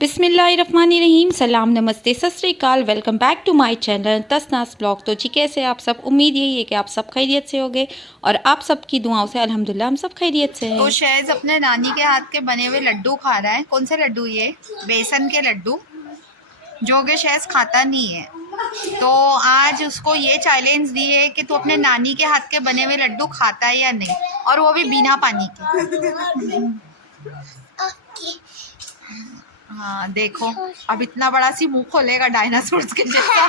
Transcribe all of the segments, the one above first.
बिस्मिल्लाहिर्रहमानिर्रहीम। सलाम, नमस्ते, सत श्री अकाल। Welcome back to my channel Tasnas blog. तो जी कैसे आप सब? उम्मीद यही है कि आप सब खैरियत से होंगे और आप सबकी दुआओं से अल्हम्दुलिल्लाह हम सब खैरियत से हैं। तो शहज़ अपने नानी के हाथ के बने हुए लड्डू खा रहा है। कौन से लड्डू? ये बेसन के लड्डू, जो कि शहज़ खाता नहीं है। तो आज उसको ये चैलेंज दी है कि तू अपने नानी के हाथ के बने हुए लड्डू खाता है या नहीं, और वो भी बिना पानी के। हाँ देखो, अब इतना बड़ा सी मुंह खोलेगा डायनासोर्स के जैसा।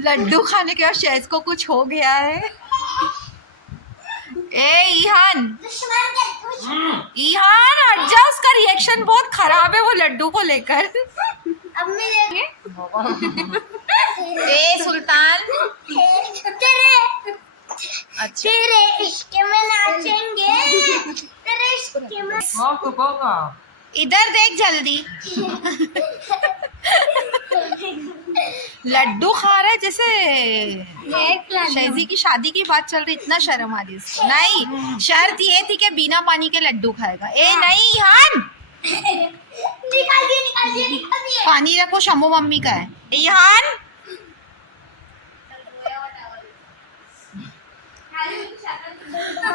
लड्डू खाने के बाद शहज़ को कुछ हो गया है। ए ईहान, ईहान हट जा, उसका रिएक्शन बहुत खराब है वो लड्डू को लेकर। अब मैं ए सुल्तान, अच्छा तेरे इश्क में नाचेंगे, तेरे इश्क में। इधर देख जल्दी। लड्डू खा रहा है जैसे शहज़ी की शादी की बात चल रही। इतना शर्म आ रही उसको। नहीं, शर्त ये थी कि बिना पानी के लड्डू खाएगा। ए नहीं ईहान, निकाल दिए। पानी रखो, शम्मू मम्मी का है। ईहान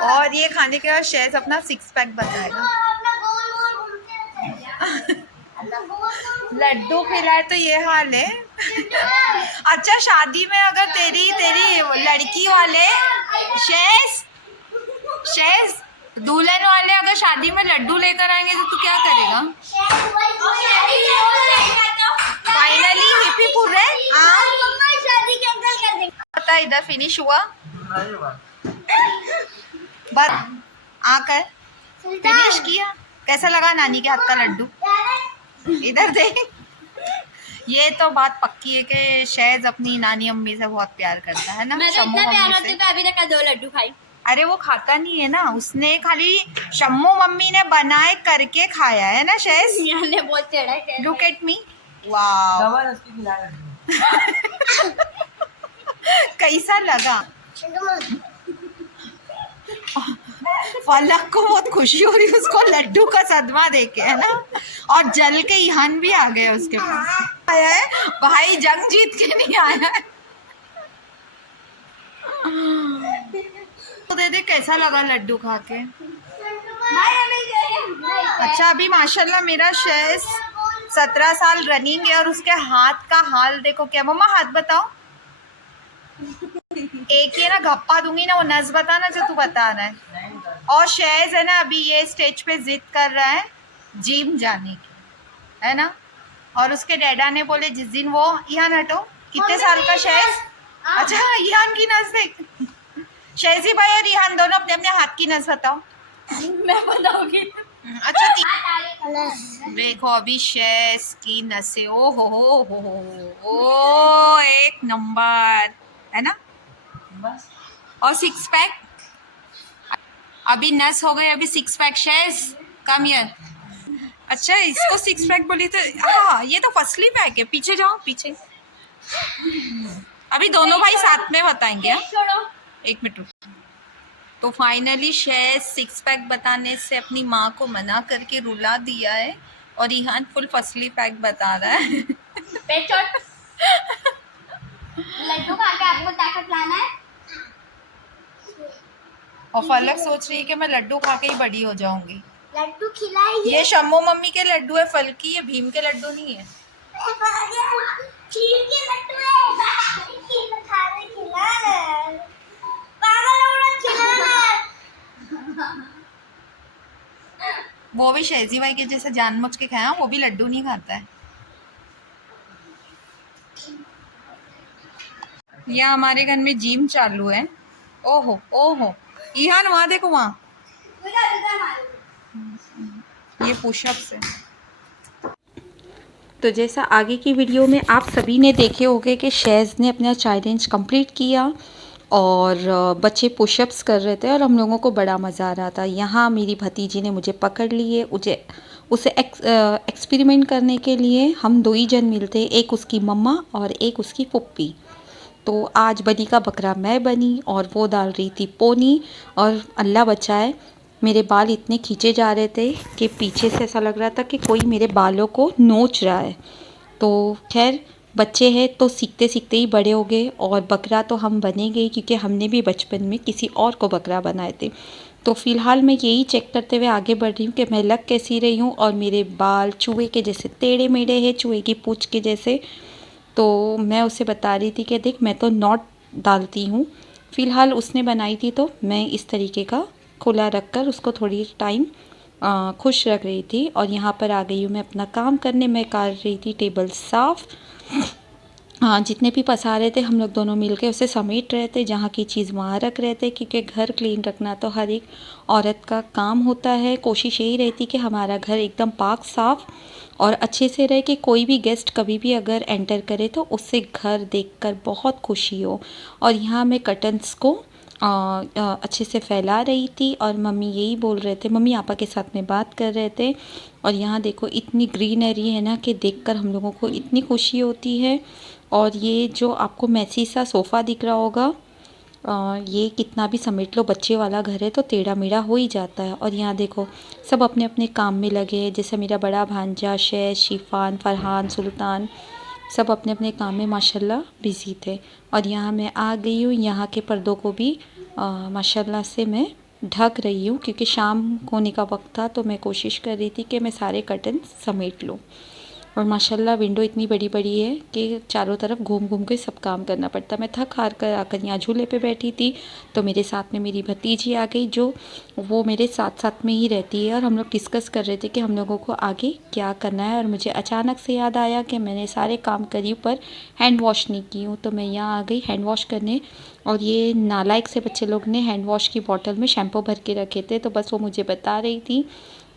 और ये खाने के बाद शहज़ अपना 6 पैक बताएगा। लड्डू खिलाए तो ये हाल है। अच्छा, शादी में अगर तेरी लड़की वाले शहज़ दुल्हन वाले अगर शादी में लड्डू लेकर आएंगे तो तू क्या करेगा? फाइनली हिप्पी पूर पता इधर फिनिश हुआ। बस आकर फिनिश किया। कैसा लगा नानी के हाथ का लड्डू? इधर देख। ये तो बात पक्की है कि शहज़ अपनी नानी अम्मी से बहुत प्यार करता है ना। मैं तो इतना प्यार करती हूँ, अभी तक 2 लड्डू खाई। अरे वो खाता नहीं है ना, उसने खाली शम्मू मम्मी ने बनाए करके खाया है ना शहज़। ने बहुत चढ़ा है। Look at me, wow. कैसा लगा? फलक को बहुत खुशी हो रही है उसको लड्डू का सदमा देके, है ना। और जल के ईहान भी आ गए उसके पास। आया है भाई, जंग जीत के नहीं आया है। तो दे कैसा लगा लड्डू खा के? अच्छा, अभी माशाल्लाह मेरा शहज़ 17 साल रनिंग है और उसके हाथ का हाल देखो क्या। मम्मा हाथ बताओ। एक ये ना गप्पा दूंगी ना, वो नस बताना जो तू बता रहा है। और शहज़ है ना अभी ये स्टेज पे जिद कर रहा है जिम जाने की, है ना। और उसके डैडा ने बोले जिस दिन वो, ईहान हटो, कितने साल का शहज़? अच्छा ईहान की नस देख। शहज़ी भाई और ईहान दोनों अपने अपने हाथ की नस बताओ। मैं बताऊंगी। अच्छा देखो अभी शहज़ की नसें, ओ हो, एक नंबर, है ना। और 6 पैक, अभी नस हो गए, अभी 6 पैक शहज़ कम हियर। अच्छा इसको 6 पैक बोली तो हाँ, ये तो फसली पैक है। पीछे जाओ, पीछे। अभी दोनों भाई साथ में बताएंगे। हाँ? एक मिनट रुक। तो फाइनली शहज़ 6 पैक बताने से अपनी माँ को मना करके रुला दिया है और ईहान फुल फसली पैक बता रहा है। लड्डू खा के आपको ताकत लाना है। और फलक सोच रही है कि मैं लड्डू खा के ही बड़ी हो जाऊंगी। लड्डू खिलाइए। ये शम्मू मम्मी के लड्डू है, फलकी, ये भीम के लड्डू नहीं है। खीर के लड्डू है। खीर खाने खिलाना। पागल औरत खिलाना। वो भी शहज़ी भाई के जैसे जानबूझ के खाया, वो भी लड्डू नहीं खाता है। यहाँ हमारे घर में जिम चालू है। ओहो ओहो, ईहान वहाँ देखो, वहाँ ये पुशअप्स है। तो जैसा आगे की वीडियो में आप सभी ने देखे होंगे कि शहज़ ने अपना चैलेंज कंप्लीट किया और बच्चे पुशअप्स कर रहे थे और हम लोगों को बड़ा मज़ा आ रहा था। यहाँ मेरी भतीजी ने मुझे पकड़ लिए, उसे एक्सपेरिमेंट करने के लिए हम 2 ही जन मिलते, एक उसकी मम्मा और एक उसकी पुप्पी। तो आज बनी का बकरा मैं बनी और वो डाल रही थी पोनी। और अल्लाह बचाए, मेरे बाल इतने खींचे जा रहे थे कि पीछे से ऐसा लग रहा था कि कोई मेरे बालों को नोच रहा है। तो खैर, बच्चे हैं तो सीखते सीखते ही बड़े हो गए, और बकरा तो हम बनेंगे क्योंकि हमने भी बचपन में किसी और को बकरा बनाए थे। तो फ़िलहाल मैं यही चेक करते हुए आगे बढ़ रही हूँ कि मैं लग कैसी रही हूँ, और मेरे बाल चूहे के जैसे टेढ़े मेढ़े हैं, चूहे की पूँछ के जैसे। तो मैं उसे बता रही थी कि देख, मैं तो नॉट डालती हूँ। फ़िलहाल उसने बनाई थी तो मैं इस तरीके का खुला रख कर उसको थोड़ी टाइम खुश रख रही थी। और यहाँ पर आ गई हूँ मैं अपना काम करने। मैं कर रही थी टेबल साफ़। हाँ, जितने भी पसारे थे हम लोग दोनों मिलके उसे समेट रहे थे, जहाँ की चीज़ वहाँ रख रहे थे, क्योंकि घर क्लीन रखना तो हर एक औरत का काम होता है। कोशिश यही रहती कि हमारा घर एकदम पाक साफ़ और अच्छे से रहे, कि कोई भी गेस्ट कभी भी अगर एंटर करे तो उससे घर देखकर बहुत खुशी हो। और यहाँ मैं कर्टन्स को अच्छे से फैला रही थी, और मम्मी यही बोल रहे थे, मम्मी आपा के साथ में बात कर रहे थे। और यहाँ देखो इतनी ग्रीनरी है ना कि देखकर हम लोगों को इतनी खुशी होती है। और ये जो आपको मैसी सा सोफ़ा दिख रहा होगा, ये कितना भी समेट लो, बच्चे वाला घर है तो टेढ़ा मेढ़ा हो ही जाता है। और यहाँ देखो सब अपने अपने काम में लगे हैं, जैसे मेरा बड़ा भांजा शैज, शिफ़ान, फ़रहान, सुल्तान, सब अपने अपने काम में माशाल्लाह बिज़ी थे। और यहाँ मैं आ गई हूँ, यहाँ के पर्दों को भी माशाल्लाह से मैं ढक रही हूँ, क्योंकि शाम होने का वक्त था तो मैं कोशिश कर रही थी कि मैं सारे कर्टन समेट लूँ। और माशाल्लाह विंडो इतनी बड़ी बड़ी है कि चारों तरफ घूम घूम के सब काम करना पड़ता। मैं थक हार कर आकर यहाँ झूले पे बैठी थी, तो मेरे साथ में मेरी भतीजी आ गई, जो वो मेरे साथ साथ में ही रहती है। और हम लोग डिस्कस कर रहे थे कि हम लोगों को आगे क्या करना है। और मुझे अचानक से याद आया कि मैंने सारे काम करी पर हैंड वॉश नहीं की हूँ, तो मैं यहाँ आ गई हैंड वॉश करने। और ये नालायक से बच्चे लोग ने हैंड वॉश की बॉटल में शैम्पू भर के रखे थे, तो बस वो मुझे बता रही थी।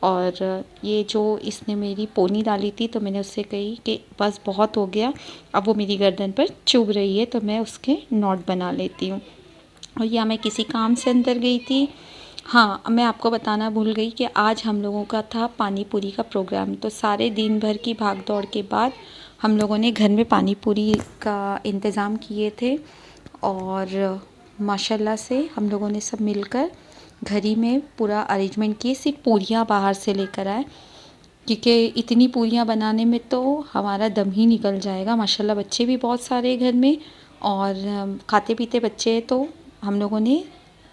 और ये जो इसने मेरी पोनी डाली थी, तो मैंने उससे कही कि बस बहुत हो गया, अब वो मेरी गर्दन पर चुभ रही है, तो मैं उसके नॉट बना लेती हूँ। और या मैं किसी काम से अंदर गई थी। हाँ, मैं आपको बताना भूल गई कि आज हम लोगों का था पानी पूरी का प्रोग्राम। तो सारे दिन भर की भाग दौड़ के बाद हम लोगों ने घर में पानी पूरी का इंतज़ाम किए थे। और माशाल्लाह से हम लोगों ने सब मिलकर घर ही में पूरा अरेंजमेंट किए। सिर्फ पूरियाँ बाहर से लेकर आए, क्योंकि इतनी पूरियाँ बनाने में तो हमारा दम ही निकल जाएगा। माशाल्लाह बच्चे भी बहुत सारे घर में, और खाते पीते बच्चे हैं, तो हम लोगों ने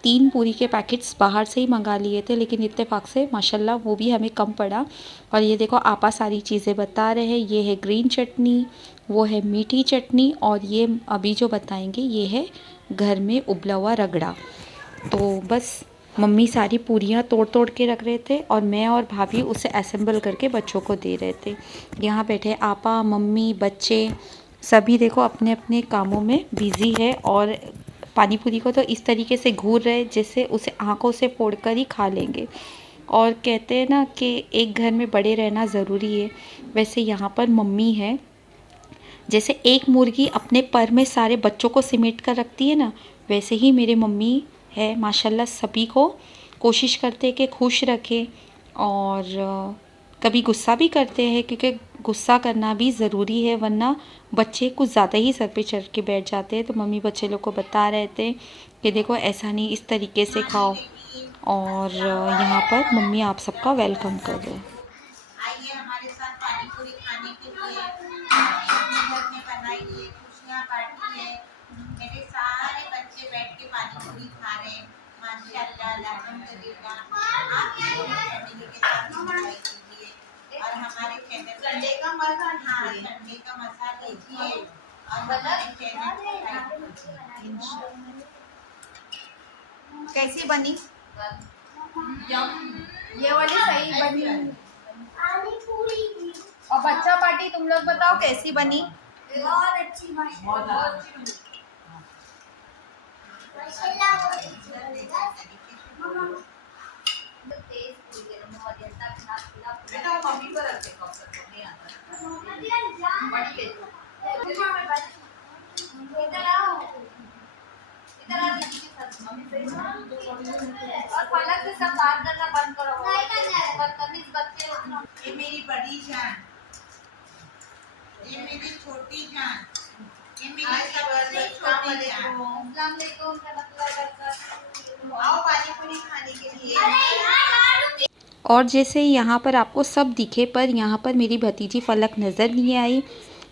3 पूरी के पैकेट्स बाहर से ही मंगा लिए थे, लेकिन इत्तेफाक से माशाल्लाह वो भी हमें कम पड़ा। और ये देखो आपा सारी चीज़ें बता रहे हैं, ये है ग्रीन चटनी, वो है मीठी चटनी, और ये अभी जो बताएंगे ये है घर में उबला हुआ रगड़ा। तो बस मम्मी सारी पूरियाँ तोड़ तोड़ के रख रहे थे, और मैं और भाभी उसे असेंबल करके बच्चों को दे रहे थे। यहाँ बैठे आपा, मम्मी, बच्चे सभी देखो अपने अपने कामों में बिज़ी है, और पानी पूरी को तो इस तरीके से घूर रहे जैसे उसे आँखों से फोड़ कर ही खा लेंगे। और कहते हैं ना कि एक घर में बड़े रहना ज़रूरी है, वैसे यहाँ पर मम्मी है, जैसे एक मुर्गी अपने पर में सारे बच्चों को सिमेट कर रखती है ना, वैसे ही मेरे मम्मी है माशाल्लाह, सभी को कोशिश करते हैं कि खुश रखें। और कभी गुस्सा भी करते हैं, क्योंकि गुस्सा करना भी ज़रूरी है, वरना बच्चे कुछ ज़्यादा ही सर पे चढ़ के बैठ जाते हैं। तो मम्मी बच्चे लोग को बता रहे थे कि देखो ऐसा नहीं, इस तरीके से खाओ। और यहाँ पर मम्मी आप सबका वेलकम कर रहे हैं। आइए हमारे साथ पानी पूरी खाने के लिए। अपने घर में बनाइए, खुशियाँ बांटिए। मेरे सारे बच्चे बैठ के पानी पूरी खा रहे हैं, माशाल्लाह अल्हम्दुलिल्लाह। आप भी अपनी फैमिली के साथ एंजॉय कीजिए, और हमारे चैनल संडे का मज़ा, हाँ संडे का मज़ा लीजिए, और हमारे चैनल को लाइक कीजिए। कैसी बनी? ये वाली सही बनी। और बच्चा पार्टी तुम लोग बताओ कैसी बनी? बहुत अच्छी माशाल्लाह। और फलक से सब बात करना बंद करो, बदतमीज बच्चे। ये मेरी बड़ी जान, ये मेरी छोटी जान, ये मेरी सबसे छोटी जान। अस्सलाम वालेकुम रहमतुल्लाहि वबरकातुहू। आओ पानी पूरी खाने के लिए। अरे हाँ मारूंगी। और जैसे यहाँ पर आपको सब दिखे पर यहाँ पर मेरी भतीजी फलक नज़र नहीं आई।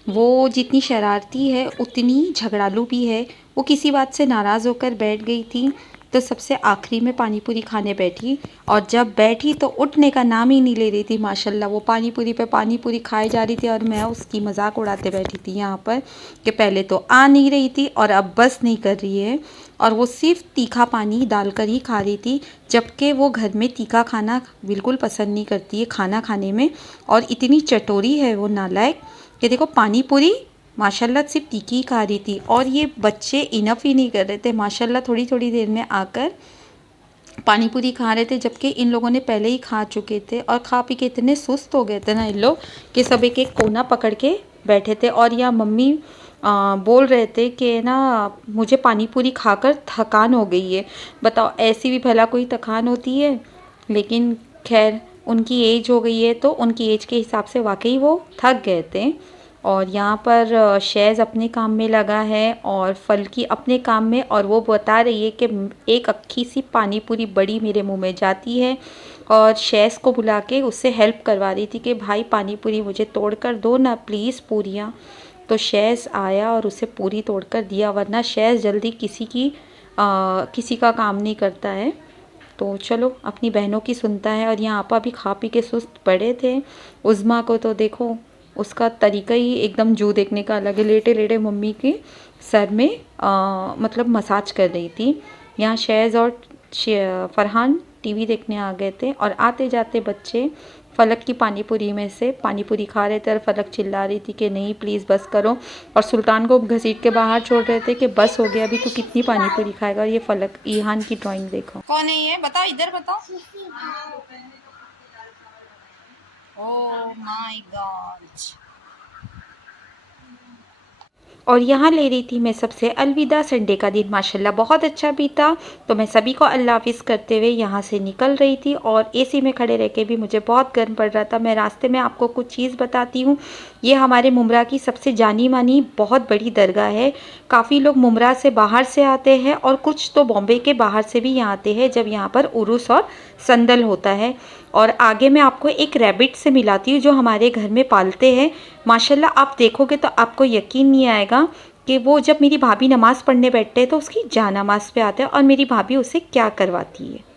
वो जितनी शरारती है उतनी झगड़ालू भी है। वो किसी बात से नाराज़ होकर बैठ गई थी, तो सबसे आखिरी में पानी पूरी खाने बैठी, और जब बैठी तो उठने का नाम ही नहीं ले रही थी। माशाल्लाह वो पानी पूरी पे पानी पूरी खाई जा रही थी और मैं उसकी मजाक उड़ाते बैठी थी यहाँ पर कि पहले तो आ नहीं रही थी और अब बस नहीं कर रही है। और वो सिर्फ तीखा पानी डालकर ही खा रही थी, जबकि वो घर में तीखा खाना बिल्कुल पसंद नहीं करती है खाना खाने में। और इतनी चटोरी है वो नालायक कि देखो पानी पूरी माशाल्लाह सिर्फ तीखी ही खा रही थी, और ये बच्चे इनफ ही नहीं कर रहे थे माशाल्लाह। थोड़ी थोड़ी देर में आकर पानी पूरी खा रहे थे, जबकि इन लोगों ने पहले ही खा चुके थे और खा पी के इतने सुस्त हो गए थे ना इन लोग कि सब एक एक कोना पकड़ के बैठे थे। और यहाँ मम्मी बोल रहे थे कि ना मुझे पानी पूरी खाकर थकान हो गई है। बताओ ऐसी भी भला कोई थकान होती है? लेकिन खैर उनकी एज हो गई है तो उनकी एज के हिसाब से वाकई वो थक गए थे। और यहाँ पर शैज़ अपने काम में लगा है और फलकी अपने काम में, और वो बता रही है कि एक अक्खी सी पानी पूरी बड़ी मेरे मुंह में जाती है। और शैज़ को बुला के उससे हेल्प करवा रही थी कि भाई पानी पूरी मुझे तोड़ कर दो ना प्लीज़ पूरियाँ। तो शैज़ आया और उसे पूरी तोड़ कर दिया, वरना शैज़ जल्दी किसी का काम नहीं करता है। तो चलो अपनी बहनों की सुनता है। और यहाँ आपा भी खा पी के सुस्त पड़े थे। उज़्मा को तो देखो उसका तरीका ही एकदम जू देखने का अलग है, लेटे लेटे मम्मी के सर में मतलब मसाज कर रही थी। यहाँ शैज़ और फरहान टीवी देखने आ गए थे, और आते जाते बच्चे फलक की पानी पूरी में से पानी पूरी खा रहे थे और फलक चिल्ला रही थी कि नहीं प्लीज़ बस करो, और सुल्तान को घसीट के बाहर छोड़ रहे थे कि बस हो गया, अभी तू कितनी पानी पूरी खाएगा। और ये फलक ईहान की ड्राइंग देखो। कौन है ये? बताओ, इधर बताओ। Oh my God. और यहाँ ले रही थी मैं सबसे अलविदा। संडे का दिन माशाल्लाह बहुत अच्छा बीता, तो मैं सभी को अल्लाह हाफिज़ करते हुए यहाँ से निकल रही थी। और एसी में खड़े रह के भी मुझे बहुत गर्म पड़ रहा था। मैं रास्ते में आपको कुछ चीज़ बताती हूँ। ये हमारे मुमरा की सबसे जानी मानी बहुत बड़ी दरगाह है। काफ़ी लोग मुमरा से बाहर से आते हैं और कुछ तो बॉम्बे के बाहर से भी यहाँ आते हैं जब यहाँ पर उरूस और संदल होता है। और आगे मैं आपको एक रैबिट से मिलाती हूँ जो हमारे घर में पालते हैं। माशाल्लाह आप देखोगे तो आपको यकीन नहीं आएगा कि वो जब मेरी भाभी नमाज़ पढ़ने बैठते हैं तो उसकी जानामाज़ पे आता है, और मेरी भाभी उसे क्या करवाती है।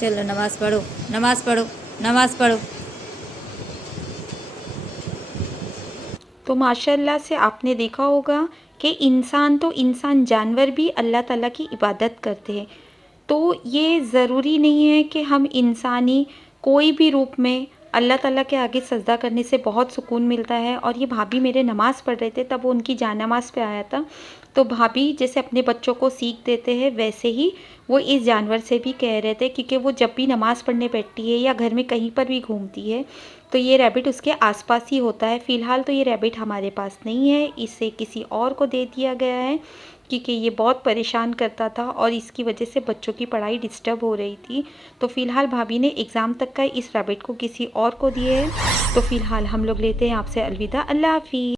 चलो नमाज़ पढ़ो, नमाज़ पढ़ो, नमाज़ पढ़ो। तो माशाल्लाह से आपने देखा होगा कि इंसान तो इंसान, जानवर भी अल्लाह ताला की इबादत करते हैं। तो ये ज़रूरी नहीं है कि हम इंसानी कोई भी रूप में अल्लाह ताला के आगे सजदा करने से बहुत सुकून मिलता है। और ये भाभी मेरे नमाज़ पढ़ रहे थे, तब वो उनकी जानामाज़ पे आया था। तो भाभी जैसे अपने बच्चों को सीख देते हैं वैसे ही वो इस जानवर से भी कह रहे थे, क्योंकि वो जब भी नमाज़ पढ़ने बैठती है या घर में कहीं पर भी घूमती है तो ये रैबिट उसके आसपास ही होता है। फ़िलहाल तो ये रैबिट हमारे पास नहीं है, इसे किसी और को दे दिया गया है, क्योंकि ये बहुत परेशान करता था और इसकी वजह से बच्चों की पढ़ाई डिस्टर्ब हो रही थी। तो फ़िलहाल भाभी ने एग्ज़ाम तक का इस रैबिट को किसी और को दिए है। तो फ़िलहाल हम लोग लेते हैं आपसे अलविदा। अल्लाह हाफ़िज़।